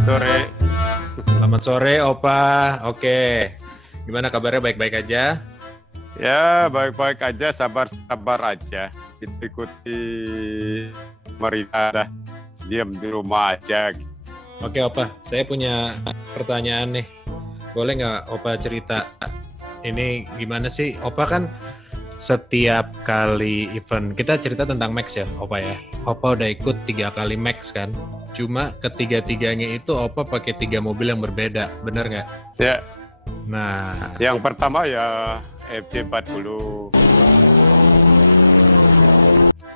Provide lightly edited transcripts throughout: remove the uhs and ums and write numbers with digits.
Selamat sore. Selamat sore, Opa. Oke, gimana kabarnya? Baik-baik aja? Ya, baik-baik aja, sabar-sabar aja. Ikuti pemerintah dah. Diam di rumah aja. Oke, Opa. Saya punya pertanyaan nih. Boleh nggak Opa cerita? Ini gimana sih? Opa kan setiap kali event, kita cerita tentang Max ya, Opa ya. Opa udah ikut 3 kali Max kan. Cuma ketiga-tiganya itu Opa pakai 3 mobil yang berbeda, bener nggak? Ya, Nah, yang pertama ya FC40.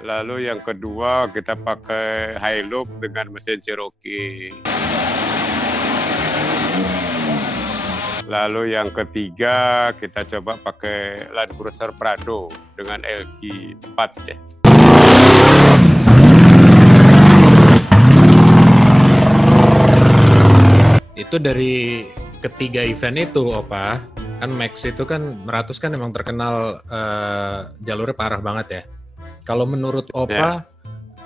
Lalu yang kedua kita pakai Hilux dengan mesin Cherokee. Lalu yang ketiga kita coba pakai Land Cruiser Prado dengan LG 4 ya. itu dari ketiga event itu, Opa. Kan Max itu kan Meratus kan emang terkenal jalurnya parah banget ya. Kalau menurut Opa,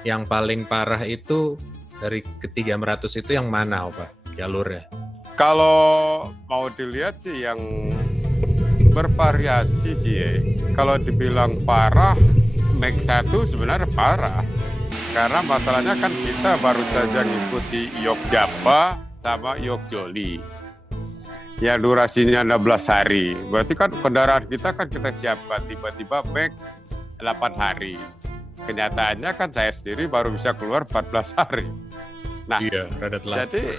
yang paling parah itu dari ketiga Meratus itu yang mana, Opa, jalurnya? Kalau mau dilihat sih yang bervariasi sih ya. Kalau dibilang parah, Max 1 sebenarnya parah. Karena masalahnya kan kita baru saja ngikuti Yogyakarta sama Yogjoli. Yang durasinya 16 hari. Berarti kan kendaraan kita kan kita siapkan tiba-tiba Max 8 hari. Kenyataannya kan saya sendiri baru bisa keluar 14 hari. Nah, Iya, rada telat. jadi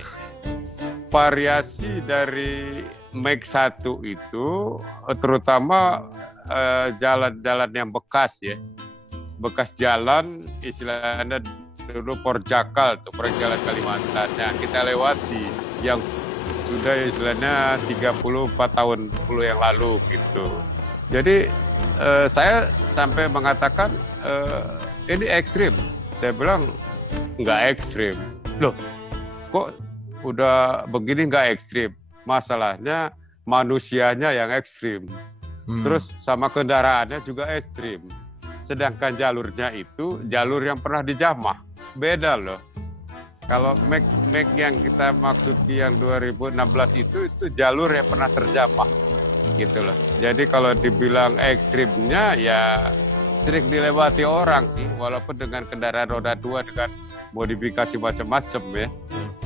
variasi dari Max 1 itu terutama jalan-jalan yang bekas ya. Bekas jalan istilahnya dulu Porjakal tuh jalan Kalimantan. Nah, kita lewati yang udah istilahnya 34 tahun 10 yang lalu gitu. Jadi saya sampai mengatakan ini ekstrim. Saya bilang nggak ekstrim. Loh, kok udah begini nggak ekstrim? Masalahnya manusianya yang ekstrim. Terus sama kendaraannya juga ekstrim. Sedangkan jalurnya itu jalur yang pernah dijamah. Beda loh. Kalau Max yang kita maksud yang 2016 itu jalur yang pernah terjamah. Gitu loh. Jadi kalau dibilang ekstrimnya ya sering dilewati orang sih. Walaupun dengan kendaraan roda 2 dengan modifikasi macam-macam ya.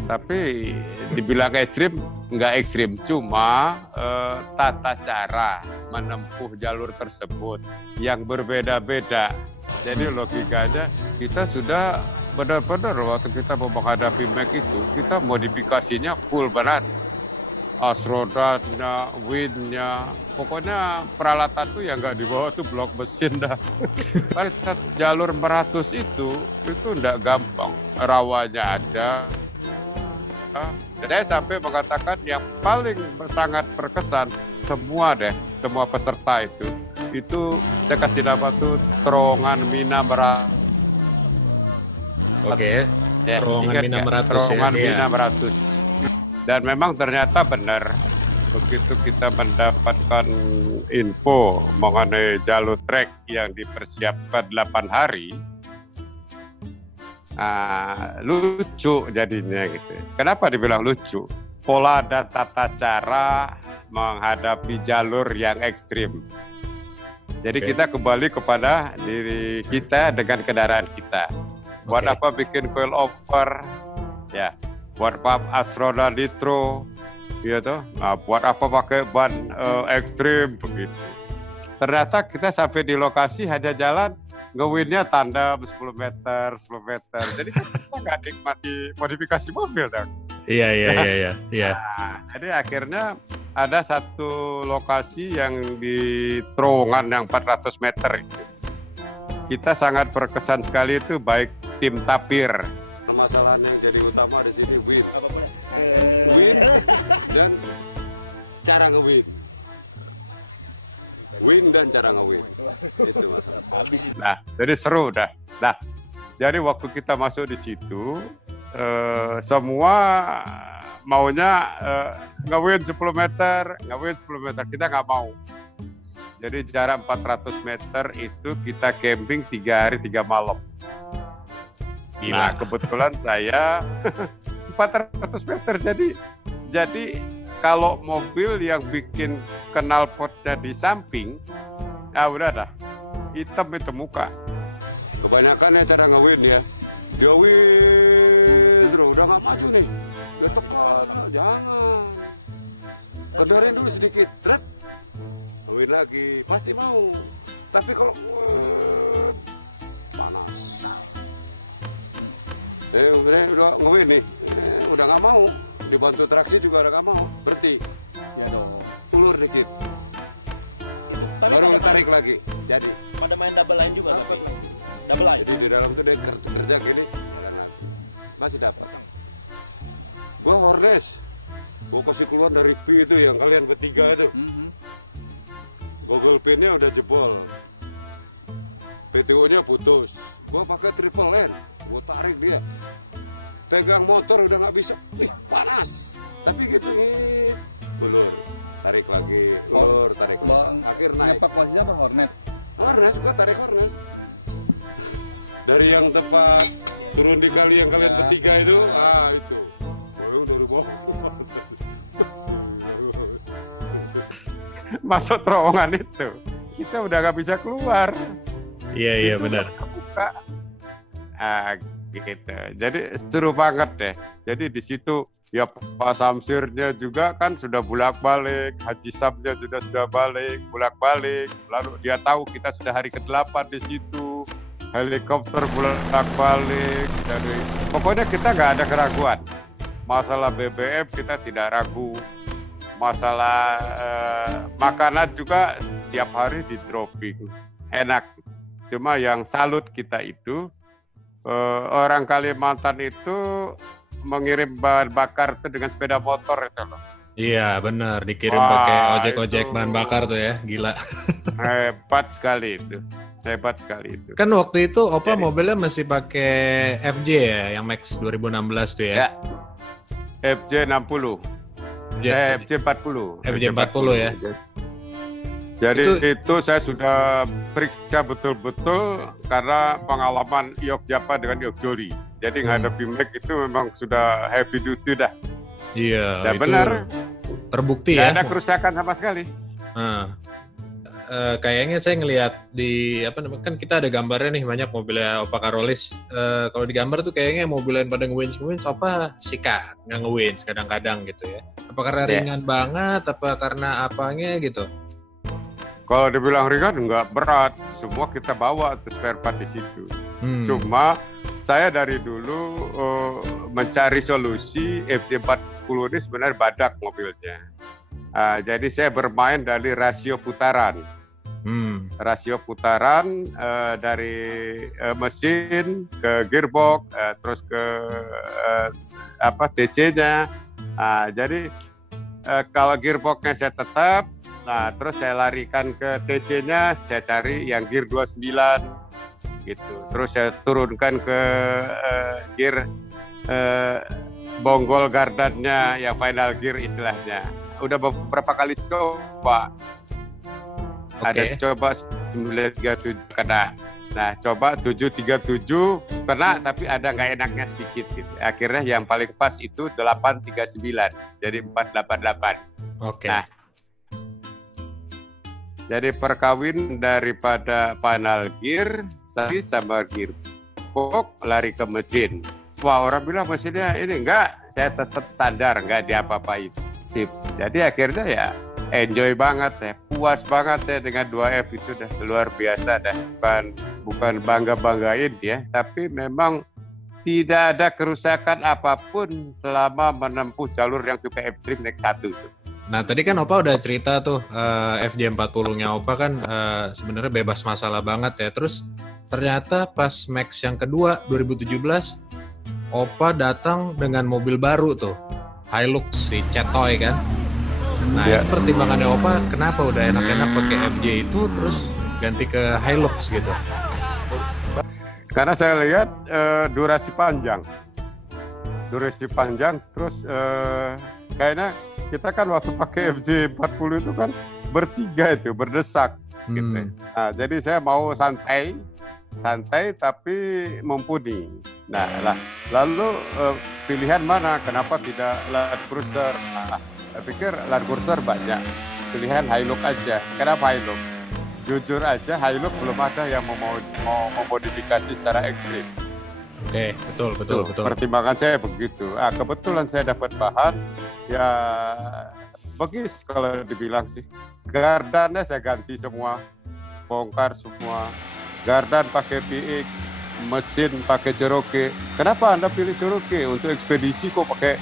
Tapi dibilang ekstrim, nggak ekstrim. Cuma tata cara menempuh jalur tersebut yang berbeda-beda. Jadi logikanya kita sudah benar-benar waktu kita mau menghadapi Max itu, kita modifikasinya full berat. Asrodanya, windnya, pokoknya peralatan itu yang nggak dibawa itu blok mesin dah. Karena jalur Meratus itu nggak gampang, rawanya ada. Saya sampai mengatakan yang paling sangat berkesan semua peserta itu saya kasih nama tuh terowongan Mina Meratus. Oke, Ya, terowongan Mina Meratus. Dan memang ternyata benar begitu kita mendapatkan info mengenai jalur trek yang dipersiapkan 8 hari. Lucu jadinya gitu. Kenapa dibilang lucu? Pola dan tata cara menghadapi jalur yang ekstrim. Jadi kita kembali kepada diri kita dengan kendaraan kita. Buat apa bikin coil over? Ya, buat apa Astroda Nitro? Gitu. Nah, buat apa pakai ban ekstrim begitu? Ternyata kita sampai di lokasi hanya jalan ngewinnya tandem 10 meter. Jadi kita nggak nikmati modifikasi mobil dong. Iya. Nah, jadi akhirnya ada satu lokasi yang di terowongan yang 400 meter itu. Kita sangat berkesan sekali itu baik tim tapir. Permasalahan yang jadi utama di sini win. Apa boleh? Win dan cara ngewin. Win dan cara ngewin. Itu masalah. Habis. Nah, jadi seru dah. Nah, jadi waktu kita masuk di situ semua maunya ngewin 10 meter. Kita nggak mau. Jadi jarak 400 meter itu kita camping 3 hari 3 malam. Gila. Nah, kebetulan saya 400 meter. Jadi kalau mobil yang bikin knalpotnya di samping, udah dah, hitam itu muka. Kebanyakan ya cara ngewin ya, dia win terus udah nggak maju nih, dia tekan, jangan, kendorin dulu sedikit, tret, ngewin lagi, pasti mau. Tapi kalau panas, udah ngewin nih, udah nggak mau, dibantu traksi juga udah nggak mau, berhenti. Ya dong. Ulur dikit. Itu tapi baru tarik lagi. Jadi. Pada main double line juga tapi. Lagi. Double line. Jadi di dalam tuh dia kerja gini, jalan lagi. Masih dapat. Gua Hornes. Gua kasih keluar dari P itu yang kalian bertiga itu. Google Pin-nya udah jebol. PTO-nya putus. Gua pakai triple lane. Gua tarik dia. Pegang motor udah nggak bisa. Wih, panas. Tapi gitu, ulur. Tarik lagi, ulur, tarik lagi. Akhir naik. Evakuasinya apa Hornet? Hornes, gua tarik Hornes. Dari yang tempat turun di kali yang kalian bertiga itu, itu. Boyong dari bawah. Masuk terowongan itu, kita udah nggak bisa keluar. Iya benar. Gitu. Jadi seru banget deh. Jadi di situ ya Pak Samsirnya juga kan sudah bolak-balik, Haji Sabnya sudah balik, bolak-balik. Lalu dia tahu kita sudah hari ke-8 di situ. Helikopter bolak-balik. Jadi pokoknya kita nggak ada keraguan. Masalah BBM kita tidak ragu. Masalah makanan juga tiap hari di dropping. Enak. Cuma yang salut kita itu orang Kalimantan itu mengirim bahan bakar itu dengan sepeda motor itu loh. Iya benar, dikirim pakai ojek-ojek bahan bakar tuh ya, gila. Hebat sekali itu. Kan waktu itu Opa mobilnya masih pakai FJ ya, yang Max 2016 tuh ya? FJ 60. FJ 40. FJ 40 ya. Jadi itu saya sudah periksa betul-betul karena pengalaman Yogyakarta dengan Yogjori. Jadi menghadapi Mac itu memang sudah heavy duty dah. Iya, ya, itu benar. Terbukti ya. Tidak ada kerusakan sama sekali. Kayaknya saya ngelihat di kan kita ada gambarnya nih banyak mobilnya Opa Karolis. Kalau di gambar tuh kayaknya mobil yang pada nge-winch Opa sikat nggak nge-winch kadang-kadang gitu ya. Apa karena ringan banget? Apa karena apanya gitu? Kalau dibilang ringan nggak berat, semua kita bawa tuh spare part di situ. Cuma saya dari dulu mencari solusi FC40 ini sebenarnya badak mobilnya. Jadi saya bermain dari rasio putaran. Rasio putaran dari mesin ke gearbox, terus ke TC-nya. Jadi kalau gearboxnya saya tetap, terus saya larikan ke TC-nya, saya cari yang gear 29 gitu. Terus saya turunkan ke gear bonggol gardannya, yang final gear istilahnya. Udah beberapa kali coba. Ada coba 937 kena. Nah, coba 737 kena, tapi ada nggak enaknya sedikit gitu. Akhirnya yang paling pas itu 839, jadi 488. Nah, jadi perkawin daripada panel gear sama gear box lari ke mesin. Wah, orang bilang mesinnya ini enggak, saya tetap standar, enggak diapa-apain. Jadi akhirnya ya enjoy banget, saya puas banget saya dengan 2F itu udah luar biasa dah. Bukan bangga-banggain ya, tapi memang tidak ada kerusakan apapun selama menempuh jalur yang cukup ekstrim naik 1 itu. Nah tadi kan Opa udah cerita tuh FJ40-nya Opa kan sebenarnya bebas masalah banget ya. Terus ternyata pas Max yang kedua 2017 Opa datang dengan mobil baru tuh, Hilux si Cetoy kan. Nah itu pertimbangannya Opa kenapa udah enak-enak pakai FJ itu terus ganti ke Hilux gitu? Karena saya lihat durasi panjang terus kayaknya kita kan waktu pakai FJ40 itu kan bertiga itu berdesak gitu. Nah, jadi saya mau santai tapi mumpuni. Nah, lalu pilihan mana? Kenapa tidak Land Cruiser? Nah, saya pikir Land Cruiser banyak. Pilihan Hilux aja. Kenapa Hilux? Jujur aja, Hilux belum ada yang mau memodifikasi secara ekstrim. Oke, betul. Pertimbangan saya begitu. Kebetulan saya dapat bahan, ya bagus kalau dibilang sih. Gardannya saya ganti semua, bongkar semua. Gardan pakai PX, mesin pakai Cherokee. Kenapa Anda pilih Cherokee? Untuk ekspedisi kok pakai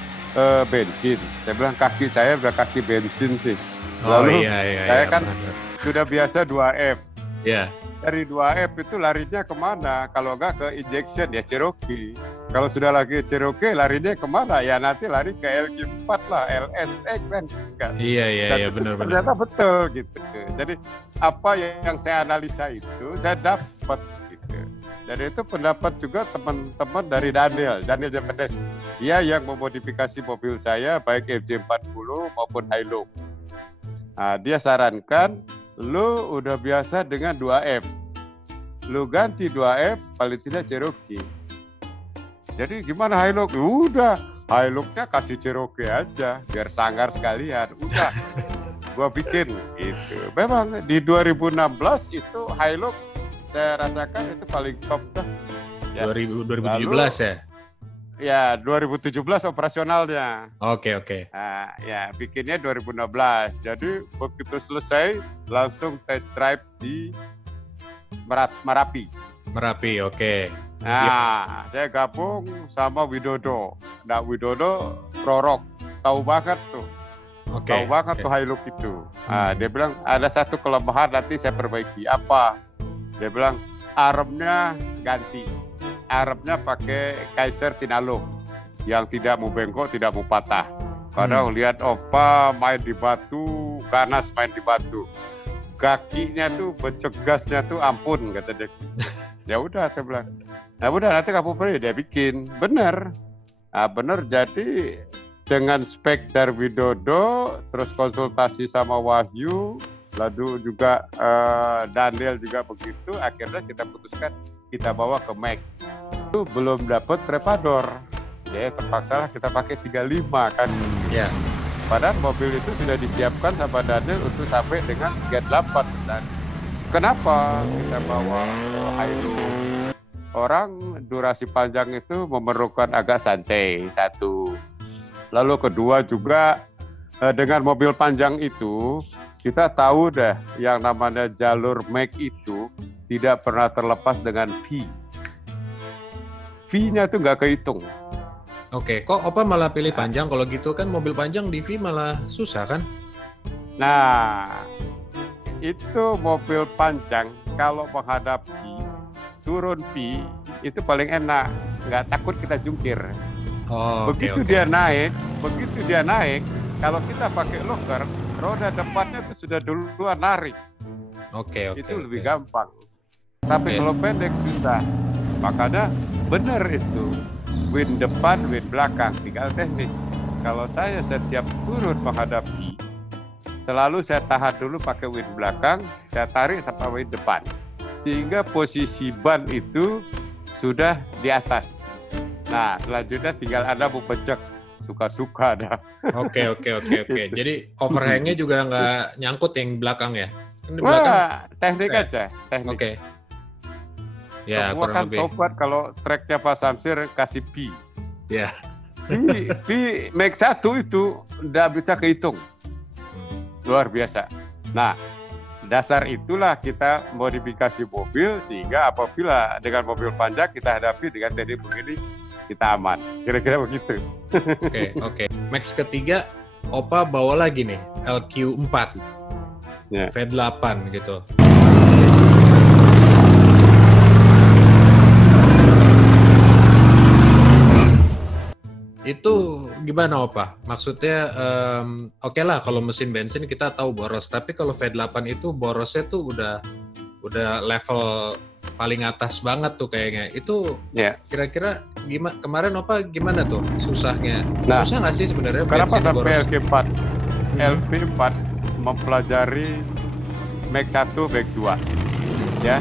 bensin? Saya bilang kaki saya udah kaki bensin sih. Lalu saya kan sudah biasa 2F. Iya. Dari 2F itu larinya kemana? Kalau enggak ke injection ya Cherokee. Kalau sudah lagi Cherokee larinya kemana? Ya nanti lari ke LG4 lah, LSX kan. Iya, benar. Ternyata betul gitu. Jadi apa yang saya analisa itu saya dapat gitu. Dan itu pendapat juga teman-teman dari Daniel Jepetes. Dia yang memodifikasi mobil saya baik FJ40 maupun Hilux. Nah, dia sarankan lu udah biasa dengan 2F. Lu ganti 2F paling tidak Cherokee. Jadi gimana Hilux? Udah, Hiluxnya kasih Cherokee aja biar sangar sekalian. Udah. Gua bikin gitu. Memang di 2016 itu Hilux saya rasakan itu paling top dah. Ya. 2017 lalu, ya? Ya, 2017 operasionalnya. Oke. Nah, ya bikinnya 2016. Jadi begitu selesai langsung test drive di Merapi. Oke. Nah, saya gabung sama Widodo. Nah, Widodo prorok, tahu banget tuh. Tahu banget tuh Hilux itu. Nah, dia bilang ada satu kelemahan nanti saya perbaiki. Apa? Dia bilang armnya ganti. Armnya pakai Kaiser Tinalum yang tidak mau bengkok, tidak mau patah. Kadang lihat opa main di batu, ganas main di batu. Kakinya tuh becek-gasnya tuh ampun kata dia. Ya udah saya bilang. Nah udah nanti kamu beli dia bikin. Bener. Nah, bener jadi dengan spek dari Widodo terus konsultasi sama Wahyu lalu juga Daniel juga begitu akhirnya kita putuskan kita bawa ke Mac. Itu belum dapat Trepador. Ya terpaksa kita pakai 35 kan. Ya. Padahal mobil itu sudah disiapkan sama Daniel untuk sampai dengan 38 dan kenapa kita bawa Hilux? Orang durasi panjang itu memerlukan agak santai satu. Lalu kedua juga dengan mobil panjang itu kita tahu dah yang namanya jalur Mac itu tidak pernah terlepas dengan V. V-nya tuh nggak kehitung. Oke, kok Opa malah pilih panjang? Kalau gitu kan mobil panjang di V malah susah kan? Nah, itu mobil panjang kalau menghadapi turun V itu paling enak, nggak takut kita jungkir. Begitu dia naik, kalau kita pakai loker, roda depannya itu sudah duluan narik. Itu lebih gampang. Tapi kalau pendek susah. Makanya benar itu. Win depan, win belakang, tinggal teknik. Kalau saya setiap turun menghadapi, selalu saya tahan dulu pakai win belakang, saya tarik sampai win depan. Sehingga posisi ban itu sudah di atas. Nah, selanjutnya tinggal Anda mau pecek, suka-suka dah. Oke. Jadi overhangnya juga nggak nyangkut yang belakang ya? Wah, teknik aja. Teknik. Oke. Ya, semua kan tobat kalau tracknya Pak Samsir kasih P. Ya. P Max 1 itu nggak bisa kehitung. Luar biasa. Nah, dasar itulah kita modifikasi mobil sehingga apabila dengan mobil panjang kita hadapi dengan teknik begini kita aman. Kira-kira begitu. Oke. Max ketiga Opa bawa lagi nih LQ4. Ya. V8 gitu. Itu gimana Opa? Maksudnya oke lah kalau mesin bensin kita tahu boros, tapi kalau V8 itu borosnya tuh udah level paling atas banget tuh kayaknya. Itu kira-kira gimana? Kemarin Opa gimana tuh susahnya? Nah, susah nggak sih sebenarnya? Kenapa sampai LK4? LP4 mempelajari Max 1, Max 2. Ya,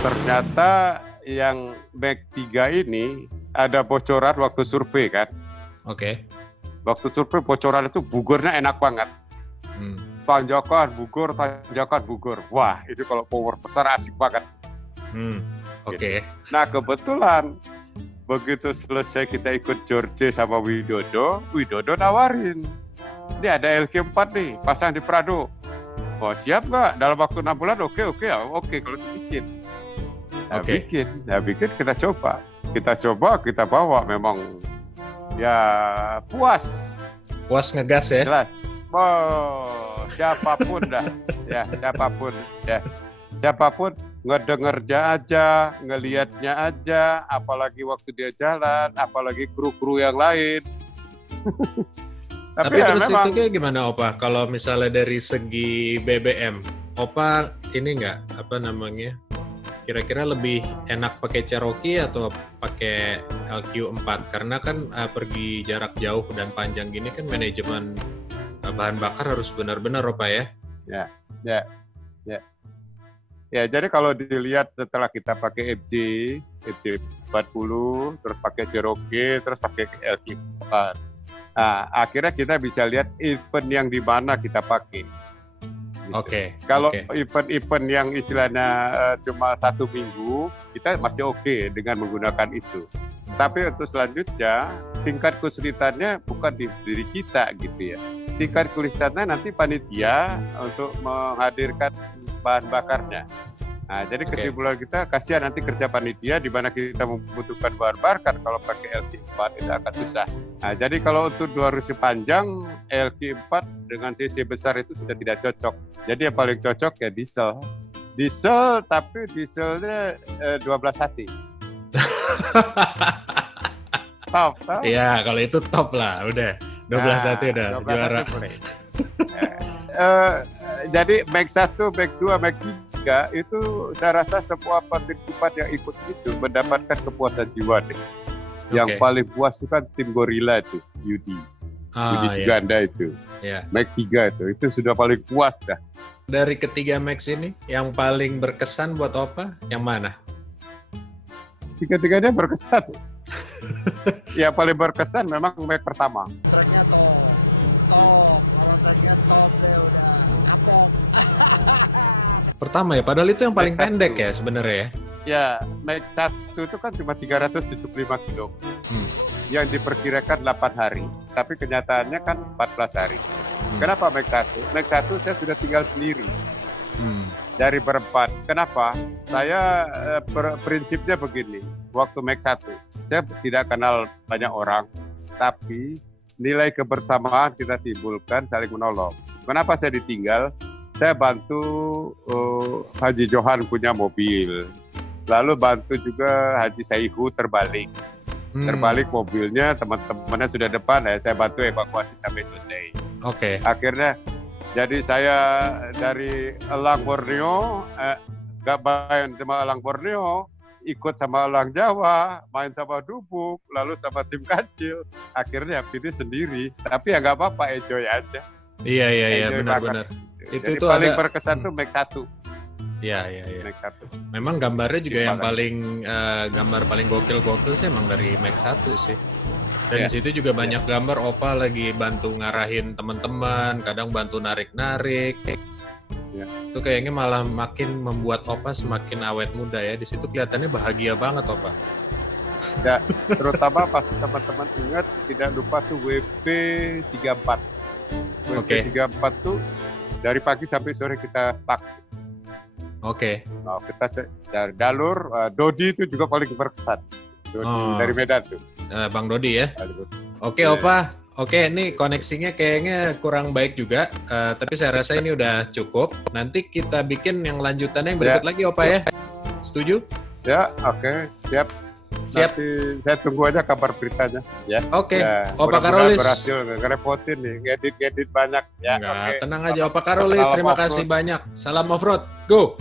ternyata yang Max 3 ini ada bocoran waktu survei kan. Oke. Waktu survei bocoran itu bugurnya enak banget. Tanjakan, bugur, tanjakan, bugur. Wah, itu kalau power besar asik banget. Oke. Nah, kebetulan begitu selesai kita ikut George sama Widodo nawarin. Ini ada LK4 nih, pasang di Prado. Oh, siap nggak? Dalam waktu 6 bulan? Oke, kalau bikin. Bikin, kita coba. Kita bawa, memang ya puas. Puas ngegas ya? Jelas. Oh, siapapun dah. Ya, siapapun ngedengernya aja, ngelihatnya aja, apalagi waktu dia jalan, apalagi kru-kru yang lain. Tapi ya, terus memang, itu kayak gimana Opa? Kalau misalnya dari segi BBM, Opa ini nggak kira-kira lebih enak pakai Cherokee atau pakai LQ4? Karena kan pergi jarak jauh dan panjang gini kan manajemen bahan bakar harus benar-benar Opa ya? Ya, jadi kalau dilihat setelah kita pakai FJ40, terus pakai Cherokee, terus pakai LQ4. Nah, akhirnya kita bisa lihat event yang di mana kita pakai. Oke. Kalau event-event yang istilahnya cuma 1 minggu, kita masih oke dengan menggunakan itu. Tapi untuk selanjutnya, tingkat kesulitannya bukan di diri kita gitu ya. Tingkat kesulitannya nanti panitia untuk menghadirkan bahan bakarnya. Nah, jadi kesimpulan kita, kasihan nanti kerja panitia di mana kita membutuhkan bahan bakar. Kalau pakai LQ4 itu akan susah. Nah, jadi kalau untuk durasi panjang, LQ4 dengan cc besar itu sudah tidak cocok. Jadi yang paling cocok ya diesel. Diesel, tapi dieselnya 12 hati. Top. Iya, kalau itu top lah, udah 12 hati udah juara. Jadi Max 1, Max 2, Max 3 itu saya rasa semua partisipan yang ikut itu mendapatkan kepuasan jiwa deh. Yang paling puas itu kan tim Gorilla itu, Yudi Suganda itu. Max 3 itu sudah paling puas dah. Dari ketiga Max ini, yang paling berkesan buat Opa, yang mana? Tiga-tiganya berkesan. Yang paling berkesan memang Max pertama. Tracknya top. Kalau tracknya top deh udah kapok. Pertama ya, padahal itu yang paling pendek ya sebenarnya ya. Ya, Max 1 itu kan cuma 375 kilo. Yang diperkirakan 8 hari. Tapi kenyataannya kan 14 hari. Kenapa Max 1? Max 1 saya sudah tinggal sendiri. Dari berempat. Kenapa? Saya prinsipnya begini. Waktu Max 1, saya tidak kenal banyak orang. Tapi nilai kebersamaan kita timbulkan, saling menolong. Kenapa saya ditinggal? Saya bantu Haji Johan punya mobil. Lalu bantu juga Haji Saihu terbalik. Terbalik mobilnya, teman-temannya sudah depan, saya bantu evakuasi sampai selesai. Akhirnya, jadi saya dari Elang Borneo, gak main sama Elang Borneo, ikut sama Elang Jawa, main sama Dubuk, lalu sama tim kecil. Akhirnya pilih sendiri, tapi ya nggak apa-apa, enjoy aja. Iya, benar-benar. Itu paling berkesan tuh Max 1. Iya. Memang gambarnya juga yang paling gambar paling gokil dari Max 1 sih. Dan di situ juga banyak gambar Opa lagi bantu ngarahin teman-teman, kadang bantu narik-narik. Itu kayaknya malah makin membuat Opa semakin awet muda ya. Di situ kelihatannya bahagia banget Opa. Ya, terutama pas teman-teman ingat tidak lupa tuh WP 34. WP 34 tuh dari pagi sampai sore kita stuck. Nah, kita dari Dalur, Dodi itu juga paling berkesan. Dodi dari Medan tuh. Bang Dodi ya. Opa. Ini koneksinya kayaknya kurang baik juga, tapi saya rasa ini udah cukup. Nanti kita bikin yang lanjutannya yang berikut lagi Opa ya. Setuju? Ya, siap. Nanti saya tunggu aja kabar beritanya. Ya. Opa Karolis. Berhasil, ngerepotin nih, ngedit banyak. Ya, tenang aja Opa Karolis, terima kasih banyak. Salam off-road, go!